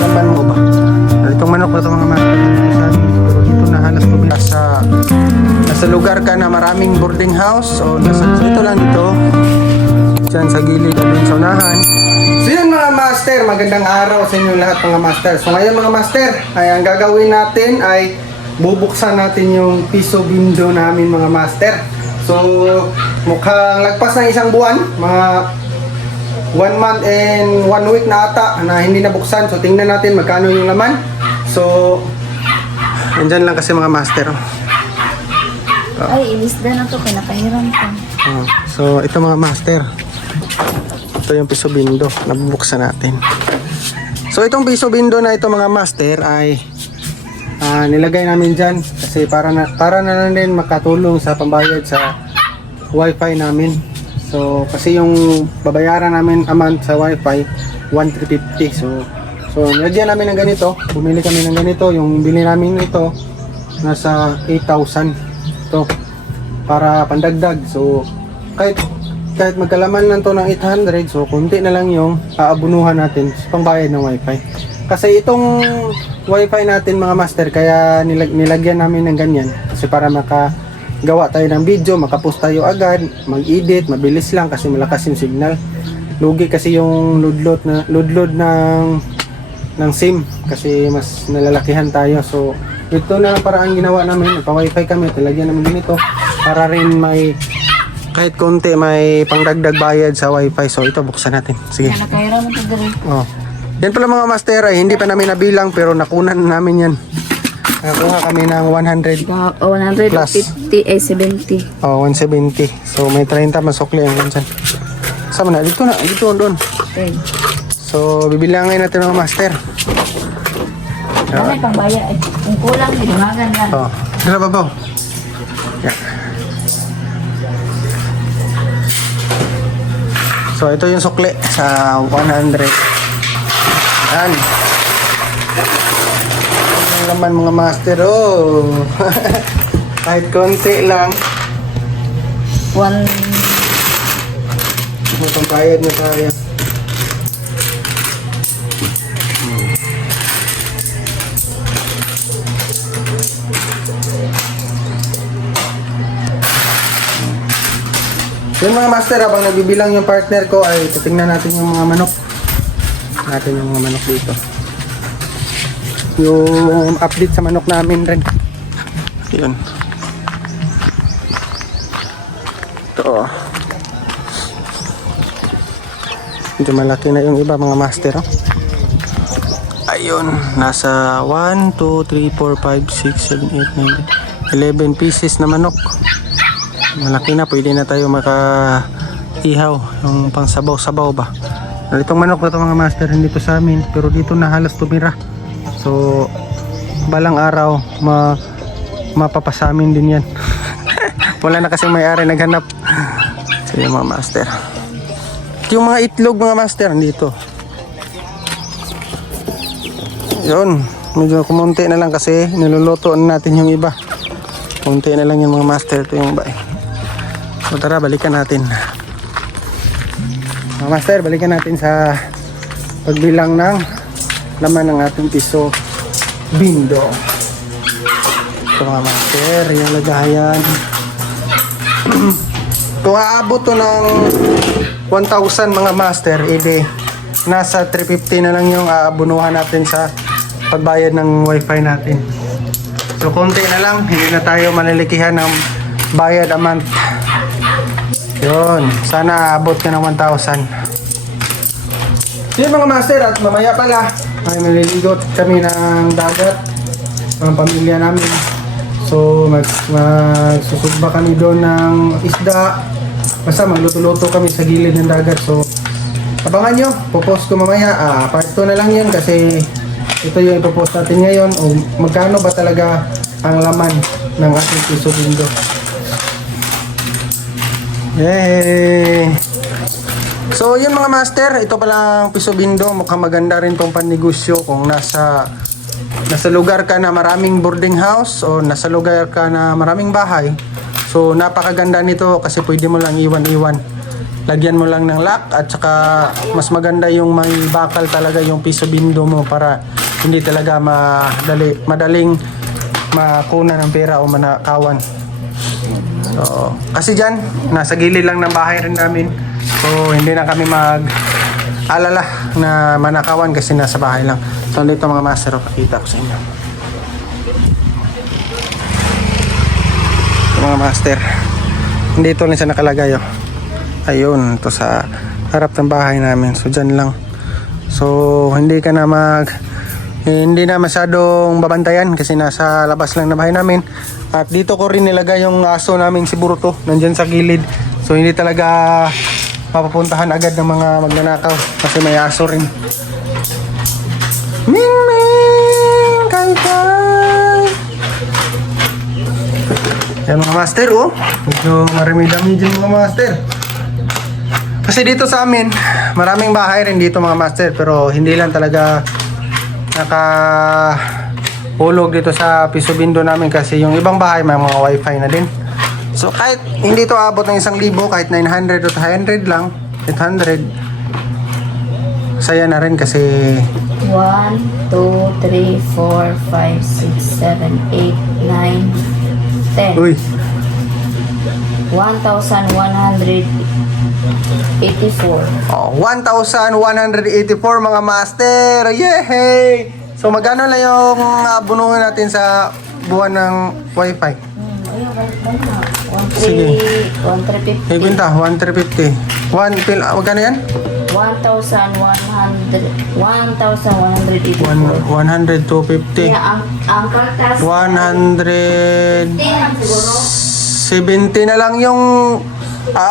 Laman mo ba? Itong manok na ito mga master, pero dito na halos pabila nasa lugar ka na maraming boarding house o ito lang dito dyan sa gilid o dun sa unahan. So yun mga master, magandang araw sa inyo lahat mga master. So ngayon mga master, ay ang gagawin natin ay bubuksan natin yung piso window namin mga master. So mukhang lagpas ng isang buwan, mga 1 month and 1 week na ata na hindi nabuksan. So tingnan natin magkano yung laman. So andyan lang kasi mga master. Ay, inisda na to, pinakahiram ko. So ito mga master, ito yung piso window na bubuksan natin. So itong piso window na ito mga master ay nilagay namin dyan kasi para na lang din makatulong sa pambayad sa wifi namin. So kasi yung babayaran namin a month sa wifi 1,350. So nilagyan namin ng ganito, bumili kami ng ganito. Yung bili namin ito nasa 8,000 ito para pandagdag. So kahit magkalaman lang to ng 800, so konti na lang yung aabunuhan natin sa pangbayad ng wifi. Kasi itong wifi natin mga master, kaya nilagyan namin ng ganyan kasi para makagawa tayo ng video, makapost tayo agad, mag-edit, mabilis lang kasi malakas yung signal. Lugi kasi yung load ng SIM kasi mas nalalakihan tayo. So ito na parang ginawa namin, nagpa-wifi kami, talagyan namin ganito para rin may kahit konti may pangdagdag bayad sa wifi. So ito buksan natin. Sige. Pinakahiram ito dito. Oh. Yan pala mga master ay hindi pa namin nabilang pero nakunan namin yan. Nakakuha kami ng 100 plus. 150 ay 70. Oh, 170. So may 30 masukli ang ganyan. Sama na dito doon. 10. So bibilangin natin mga master. Ano yung pangbayad? Kung kulang, hinumagan yan. Oh, sila babaw. Yeah. So ito yung sukli sa 100. Yan. Ang laman mga master. Oh. Kahit konti lang. May pambayad na tayo. Yung mga master, habang nagbibilang yung partner ko ay titingnan natin yung mga manok. Yung mga manok dito. Yung update sa manok namin rin. Yun. Ito. Medyo malaki na yung iba mga master. Oh. Ayun. Nasa 1, 2, 3, 4, 5, 6, 7, 8, 9, 11 pieces na manok. Malaki na, pwede na tayo maka-ihaw yung pang sabaw-sabaw ba. Itong manok na ito mga master, hindi to sa amin pero dito na halos tumira. So balang araw mapapasamin din yan. Wala na kasing may-ari naghanap. So yung mga master, yung mga itlog mga master dito. Yun, medyo kumunti na lang kasi niluluto natin yung iba. Kunti na lang yung mga master, ito yung iba eh. So tara, balikan natin. Mga master, balikan natin sa pagbilang ng laman ng ating piso window. Ito mga master, yung lagayan. Kung aabot to ng 1,000 mga master, edi nasa 350 na lang yung aabunuhan natin sa pagbayad ng wifi natin. So konti na lang, hindi na tayo malilikihan ng bayad a month. Yun, sana abot ka ng 1,000. Yun mga master, at mamaya pala ay maliligot kami ng dagat ng pamilya namin. So magsusugba kami doon ng isda. Basta magluto-luto kami sa gilid ng dagat. So abangan nyo, popost ko mamaya. Part 2 na lang yun kasi ito yung ipopost natin ngayon. O magkano ba talaga ang laman ng ating piso window. Yay! So yun mga master, ito palang piso window. Mukhang maganda rin tong pannegosyo kung nasa lugar ka na maraming boarding house o nasa lugar ka na maraming bahay. So napakaganda nito kasi pwede mo lang iwan-iwan lagyan mo lang ng lock at saka mas maganda yung may bakal talaga yung piso bindo mo para hindi talaga madaling makuna ng pera o manakawan. So, kasi dyan, nasa gilid lang ng bahay rin namin. So, hindi na kami mag-alala na manakawan kasi nasa bahay lang. So, dito mga master, pakita ko sa inyo. Ito mga master. Dito lang siya nakalagay. Oh. Ayun, ito sa harap ng bahay namin. So, dyan lang. So, hindi na masyadong babantayan kasi nasa labas lang na bahay namin. At dito ko rin nilagay yung aso namin si Buruto, nandyan sa gilid. So hindi talaga mapapuntahan agad ng mga magnanakaw kasi may aso rin. Ming Ming! Kay Kay! Yan mga master, oh. Medyo marami-dami dyan mga master. Kasi dito sa amin, maraming bahay rin dito mga master, pero hindi lang talaga nakahulog dito sa piso bindo namin kasi yung ibang bahay may mga wifi na din. So kahit hindi to abot ng 1,000, kahit 900 o 800 lang, 800, saya na rin kasi 1, 2, 3, 4, 5, 6, 7, 8, 9, 10. uy, 1,184. oh, 1,184 mga master. Yay! So magkano lang yung bunuhin natin sa buwan ng wifi? Ayun, balik na. Sige. 1,350. Hey, binta, 1,350. Magkano yan? 1,184. 100 to 50. Kaya ang kaltas 170 siguro. na lang yung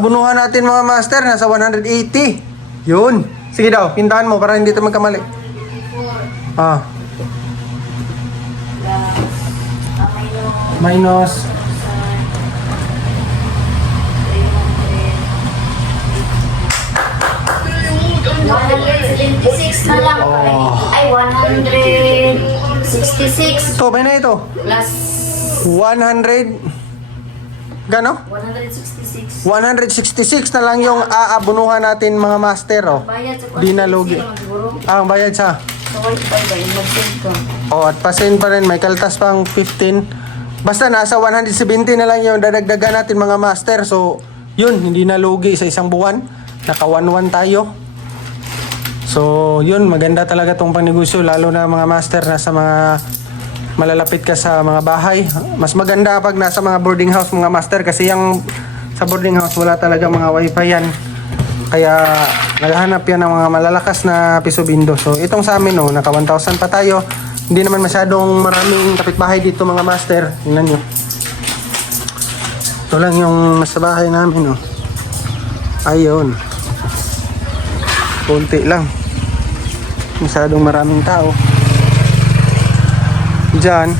bunuhan natin mga master. Nasa 180. Yun. Sige daw, pintahan mo para hindi tayo magkamali. Minus 176 na lang. Ay, 166 ito, may na ito. plus 100 gano? 166. 166 na lang yung aabunuhan natin mga master, oh. Bayad sa Di na lugi. siguro. Ang bayad sa Sa wifi ba yung mag-send ko? oh, at pasin pa rin, may kaltas pang 15. Basta nasa 170 na lang yung dadagdagan natin mga master. So, yun, hindi na lugi sa isang buwan. Naka 1-1 tayo. So, yun, maganda talaga tong panegosyo, lalo na mga master na sa mga malalapit ka sa mga bahay. Mas maganda pag nasa mga boarding house mga master kasi yung sa boarding house wala talaga mga wifi yan. Kaya naghahanap yan ng mga malalakas na piso bindo. So, itong sa amin, oh, naka 1,000 pa tayo. Hindi naman masyadong maraming kapitbahay dito mga master. Tingnan nyo. Ito lang yung sa bahay namin, oh. Ayun. Kunti lang. Masyadong maraming tao. Diyan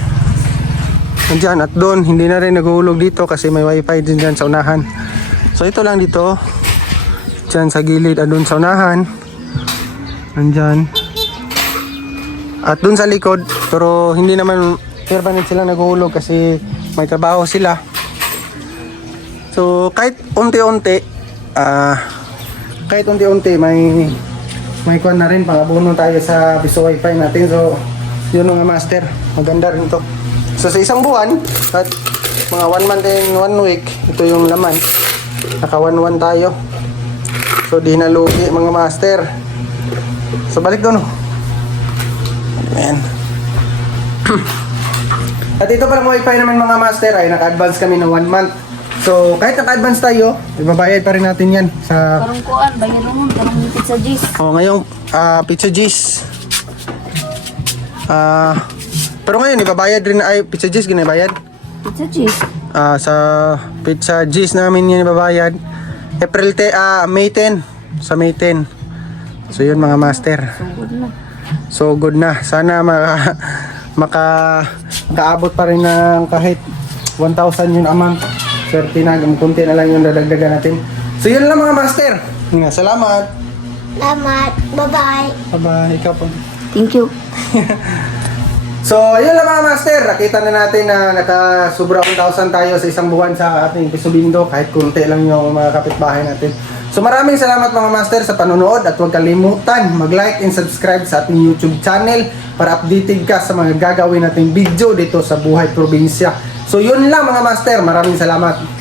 at doon. Hindi na rin naguhulog dito kasi may wifi din dyan sa unahan. So ito lang dito. Diyan sa gilid at doon sa unahan. Nandyan. At doon sa likod. Pero hindi naman permanent sila naguhulog kasi may trabaho sila. So kahit unti-unti may kuwan na rin, pangabuno tayo sa piso wifi natin. So yun mga master, maganda rin to. So sa isang buwan at mga 1 month and 1 week, ito yung laman, naka 1-1 tayo. So di na lugi mga master. So balik doon, oh. Ayan. At ito palang wifi naman mga master ay naka-advance kami ng 1 month. So, kahit naka-advance tayo, ibabayad pa rin natin yan sa... Karong kuan, bayad mo, karong pizza G's. Oh, ngayong Pizza G's. Pero ngayon, ibabayad rin, ay, Pizza G's, ginabayad? Pizza G's? Sa Pizza G's namin yan ibabayad. May 10. Sa May 10. So, yun mga master. So, good na. Sana makaabot pa rin ng kahit 1,000 yun a month. Swerte na, kunti na lang yung dadagdagan natin. So yun lang mga master. Salamat. Salamat. Bye-bye. Bye-bye. Ikaw po. Thank you. So yun lang mga master. Nakita na natin na nakasubra 1,000 tayo sa isang buwan sa ating piso bindo. Kahit kunti lang yung mga kapitbahay natin. So maraming salamat mga master sa panonood at huwag kalimutan mag-like and subscribe sa ating YouTube channel para updated ka sa mga gagawin nating video dito sa Buhay Probinsya. So yun lang mga master, maraming salamat.